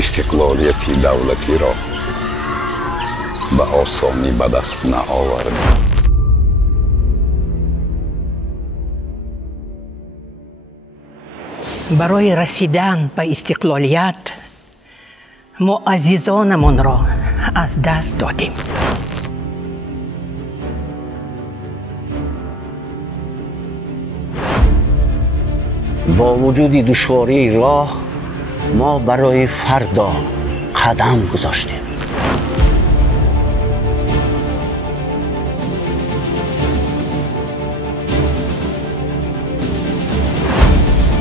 استقلالیتی دولتی را به آسانی به دست نآوردیم. برای رسیدن به استقلالیت ما عزیزانمان را از دست دادیم. با وجود دشواری راه ما برای فردا قدم گذاشتیم.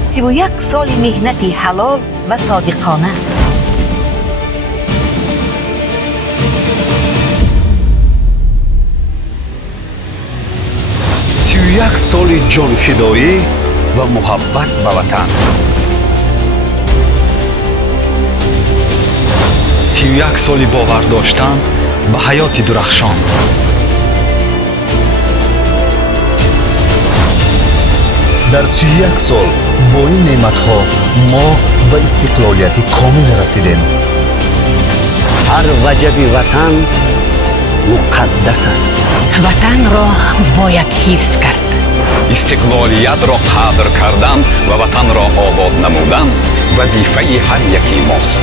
سی و یک سال مهنتی حلال و صادقانه. یک سال جانفدایی و محبت به وطن. 31 سال باور داشتن به حیات درخشان. در 31 سال با این نعمت‌ها ما به استقلالیت کامل رسیدیم. هر وجب وطن مقدس است. وطن را باید حفظ کرد. استقلالیت را قدر کردن و وطن را آباد نمودن وظیفه هر یکی ماست.